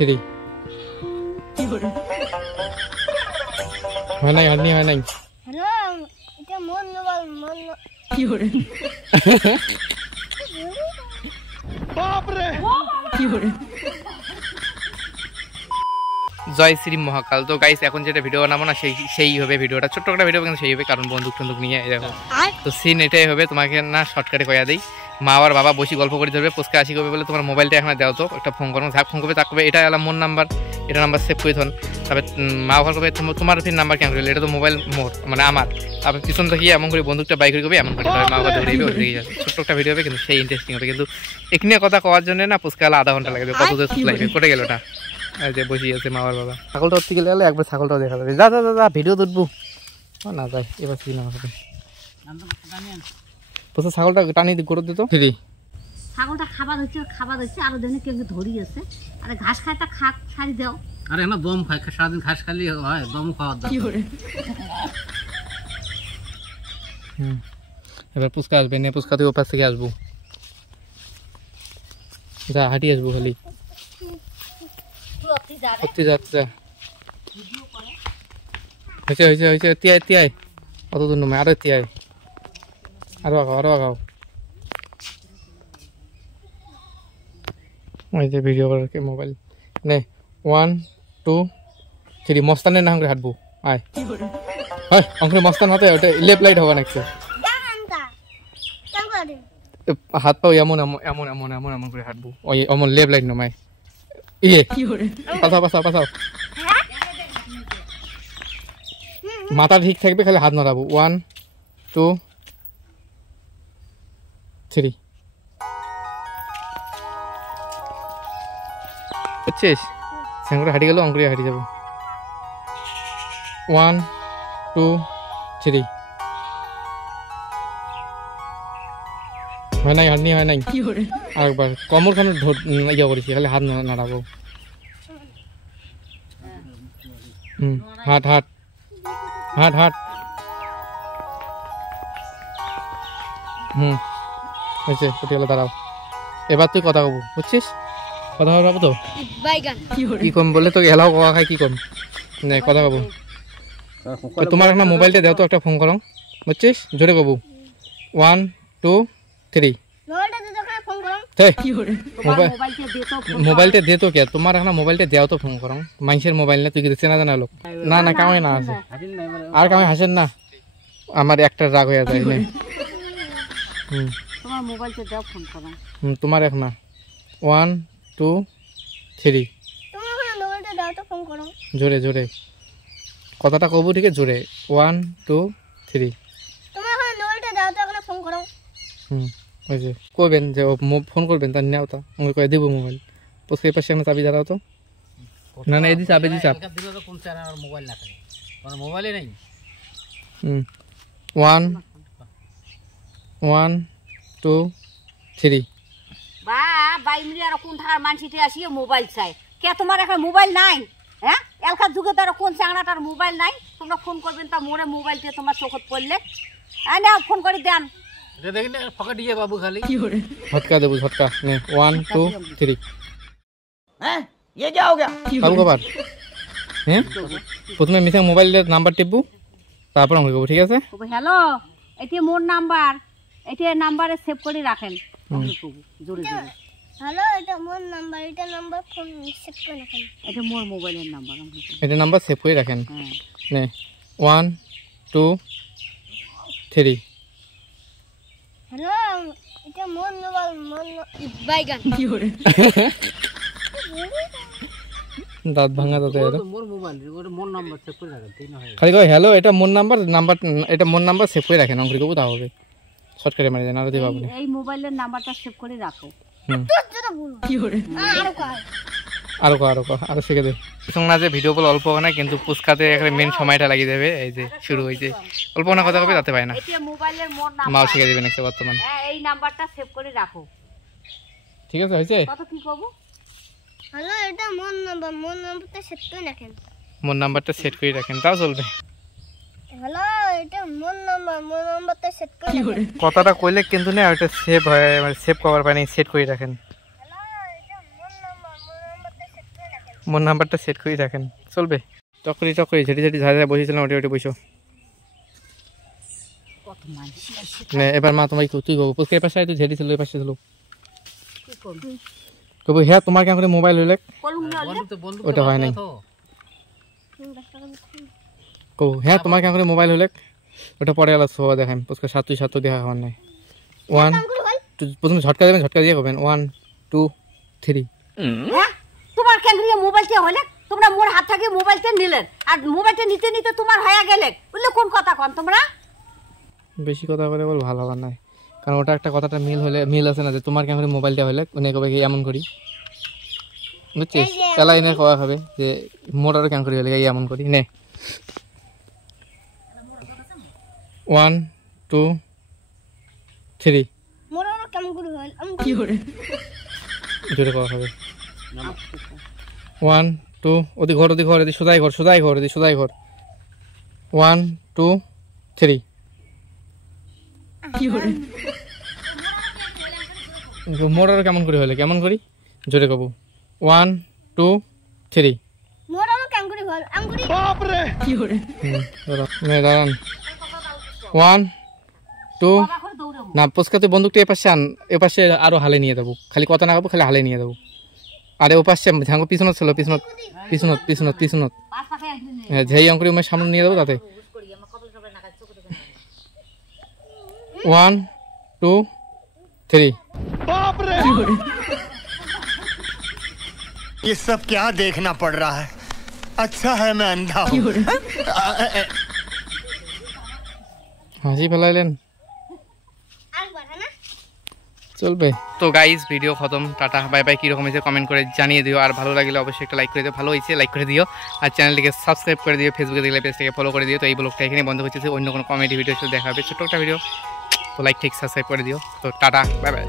3 হয় নাই হয়নি হয় নাই হ্যালো এটা মন মন কি করে বাপ রে কি করে জয় শ্রী মহাকাল। তো গাইস এখন যেটা ভিডিও বানাবো না সেই হবে ভিডিওটা, ছোট্ট একটা ভিডিও কিন্তু সেই হবে, কারণ বন্দুক টন্দুক নিয়ে দেখো। তো সিন এটাই হবে, তোমাকে না শর্টকাটে কয়া দিই। মা আর বাবা বসে গল্প করে ধরবে, পোস্টকে আসি করবে বলে তোমার মোবাইলটা এখন দাও তো, একটা ফোন করো, যাক ফোন করবে তাক করবে, এটা এলাম মোর নাম্বার, এটা নাম্বার সেভ করে থন। তারপরে মা ওখানে করবে তোমার ফির নাম্বার কেন করলে, এটা তো মোবাইল মোর মানে আমার। তারপরে পিছন থেকে এমন করে বন্দুকটা বাইক করবে, এমন করে মা বাবা ধরে দিবে, ওদিকে যাবে। ছোট্ট একটা ভিডিও হবে কিন্তু সেই ইন্টারেস্টিং হবে। কিন্তু এখানে কথা কওয়ার জন্য না পোস্টকে আলা আধা ঘন্টা লাগবে, কত দূর লাগবে কোটে গেল না। যে বসে আছে মা আর বাবা, ছাগলটা উঠতে গেলে একবার ছাগলটাও দেখা যাবে। যা যা যা ভিডিও তুলবো না যায় এবার কি না হবে। প্রথম ছাগলটা টানি গরু দিত ফ্রি, ছাগলটা খাবার হচ্ছে আরো দিনে কেউ ধরি আছে। আরে ঘাস খায় তা খাক ছাড়ি দাও। আরে না দম খায়, সারাদিন ঘাস খালি হয়, দম খাওয়ার দরকার। এবার পুচকা আসবে, নে পুচকা তুই ওপাশ থেকে আসবো, যা হাঁটি আসবো খালি যাচ্ছে। হয়েছে হয়েছে হয়েছে তিয়াই তিয়াই অত দূর নয়, আরো তিয়াই, আরো আগাও আরো আগাও। ওই যে ভিডিও করার মোবাইল নে 1 2 3 মস্তানের না করে হাঁটবো। আয় হয় অঙ্কুরে মস্তান হতে ওটা লেফট লাইট হবে নাকি হাত পাও এমন এমন এমন এমন এমন এমন করে হাঁটবো, ওই এমন লেফট লাইট নমায় ইয়ে পাছাও পাছাও পাছাও, মাথা ঠিক থাকবে, খালি হাত নড়াবো। 1 2 3 বুঝছিস, সেঙ্গুরে হাঁটি গেল অঙ্কুরে হাঁটি যাবো। 1 2 3 হয় নাই হাঁটনি হয় নাই আরেকবার কমর খানে ইয়ে করেছি, খালি হাত নাড়াবো। হাট হাট হাট হাট হয়েছে পটিয়ালা দাঁড়াও। এবার তুই কথা কব বুঝছিস, কথা বলবো তো কি কম বলে তোকে এলাও কোয়া খাই কি কম নে কথা কব। তোমার একটা মোবাইলটা দেও তো, একটা ফোন করো বুঝছিস, জোরে কব 1 2 3 মোবাইলটা দে তো কে, তোমার এখন মোবাইলটা দেও তো ফোন করো, মানুষের মোবাইল না, তুই কি চেনা জানা লোক না না কামাই না আছে আর কামাই হাসেন না, আমার একটা রাগ হয়ে যায়। তোমার মোবাইলটা দাও ফোন করো। তোমার এক না 1 2 3 জোরে জোরে কথাটা কব, ঠিক আছে জোরে 1 2 3 বুঝছে কইবেন যে ফোন করবেন তার নেও তা আমি কয়ে দেবো মোবাইল, পোস্ট পাশে একটা চাবি দাঁড়াও তো, না না এদি চাবি চাপ মোবাইল না থাকে, মোবাইলে নেই। 1 1 2 3 বা বাইমরি আর কোন থাকার মানসিতে আসিয়ে মোবাইল চাই কে, তোমার এখন মোবাইল নাই? হ্যাঁ এলকার যুগে তার কোন চাংড়াটার মোবাইল নাই? তোমরা ফোন করবেন তা মোরে মোবাইল দিয়ে তোমার চোখত পড়লে না ফোন করে দেন, দেখেন ফকা দিয়ে বাবু খালি ঝটকা দেবো ঝটকা নে 1 2 3 হ্যাঁ ये क्या हो गया কালু কবার হ্যাঁ প্রথমে মিশে মোবাইলের নাম্বার টিপবো, তারপর আমি করবো, ঠিক আছে? হ্যালো এটি মোর নাম্বার, এটি নাম্বারে সেভ করে রাখেন জোরে জোরে। হ্যালো এটা মোর নাম্বার, এটা নাম্বার ফোন সেভ করে রাখেন, এটা মোর মোবাইলের নাম্বার, এটা নাম্বার সেভ করে রাখেন। নে 1 2 3 হ্যালো এটা মোর মোবাইল মোর বাইগান দাঁত ভাঙা দাঁত মোর মোবাইল ওটা মোর নাম্বার সেভ করে রাখেন, তিন হয় খালি কই হ্যালো এটা মোর নাম্বার এটা মোর নাম্বার সেভ করে রাখেন, অঙ্কুরি কবু তা হবে শর্টকাটে মারি দেন আর দিবা আপনি এই মোবাইলের নাম্বারটা সেভ করে রাখো। আরো শিখে দে সঙ্গে যে ভিডিও বলে অল্প না, কিন্তু পুস্কাতে এখানে মেন সময়টা লাগিয়ে দেবে। এই যে শুরু হয়েছে অল্প না কথা কবে তাতে পায় না, এটা মোবাইলের মোর নাম্বার মাও শিখে দিবেন একটা বর্তমান। হ্যাঁ এই নাম্বারটা সেভ করে রাখো, ঠিক আছে হয়েছে? কত কি কব? হ্যালো এটা মোর নাম্বার, মোর নাম্বারটা সেভ করে রাখেন, মোর নাম্বারটা সেট করে রাখেন, তাও চলবে। হ্যালো এটা মোর নাম্বার, মোর নাম্বারটা সেভ করে রাখেন, কথাটা কইলে কিন্তু না ওটা সেভ হয়, মানে সেভ করার পানি সেট করে রাখেন। হ্যালো এটা মোর নাম্বার, মোর নাম্বারটা সেভ করে রাখেন, মোর নাম্বারটা সেট করে রাখেন, চলবে? টকরি টকরি ঝেটি ঝেটি ঝাড়া বসেছিলাম, ওটি ওটি বসো। কত মানুষ আসে, নে এবার মা তোমায় তুই কব পুষ্কের পাশে তুই ঝেটি ছিল ওই পাশে ছিল কি করব? কব হ্যাঁ তোমার কেন করে মোবাইল হইলে কলম নিয়ে বন্ধু তো বন্ধু ওটা হয় নাই। তো কব হ্যাঁ তোমার কেন করে মোবাইল হইলে ওটা পরে আলাদা সব দেখাম পুষ্কের সাত সাত দেখা হওয়ার নাই। 1 2 প্রথমে ঝটকা দেবেন, ঝটকা দিয়ে করবেন 1 2 3। হ্যাঁ তোমার কেন্দ্রীয় মোবাইলটা হলে তোমরা মোর হাত থেকে মোবাইলটা নিলেন আর মোবাইলটা নিতে নিতে তোমার হয়ে গেলে বললে কোন কথা কন তোমরা? বেশি কথা বলে বল ভালো হবে না, কারণ ওটা একটা কথাটা মিল আছে না যে তোমার কেন করে মোবাইলটা হইলে উনি কবে কি এমন করি, বুঝছিস? তাহলে এনে কওয়া হবে যে মোটারও কেন করি হইলে এমন করি। নে 1 2 3 মোর কেমন করে হল আমি জোরে কওয়া হবে। 1 2 ওদি ঘর এদি সোজাই ঘর 1 2 3। মোটারও কেমন করি হইলে কেমন করি জোরে কব 1 2 3। মোর কেমন করে হল আমি করি দাঁড়ান 1 2 না পুষ্কা তুই বন্দুকটা এপাশে আন, এপাশে আরো হালে নিয়ে যাবো, খালি কথা না খাবো খালি হালে নিয়ে যাবো। আরে ও পাশে ঝাঙ্গো পিছনত ছিল পিছনত হ্যাঁ ঝেই অঙ্করি উমের সামনে নিয়ে যাবো তাতে 1 2 3। ये सब क्या देखना पड़ रहा है? अच्छा है मैं अंधा हूँ। হাসি ফেলাইলেন, চলবে? তো গাইস ভিডিও খতম, টাটা বাই বাই। কীরকম হয়েছে কমেন্ট করে জানিয়ে দিও, আর ভালো লাগলে অবশ্যই একটা লাইক করে দিও, ভালো হয়েছে লাইক করে দিও, আর চ্যানেলটিকে সাবস্ক্রাইব করে দিও, ফেসবুকে দেখলে পেজটাকে ফলো করে দিও। তো এই ব্লগটা এখানে বন্ধ করতেছে, অন্য কোনো কমেডি ভিডিও দেখা হবে ছোট্ট একটা ভিডিও, তো লাইক ঠিক সাবস্ক্রাইব করে দিও। তো টাটা বাই বাই।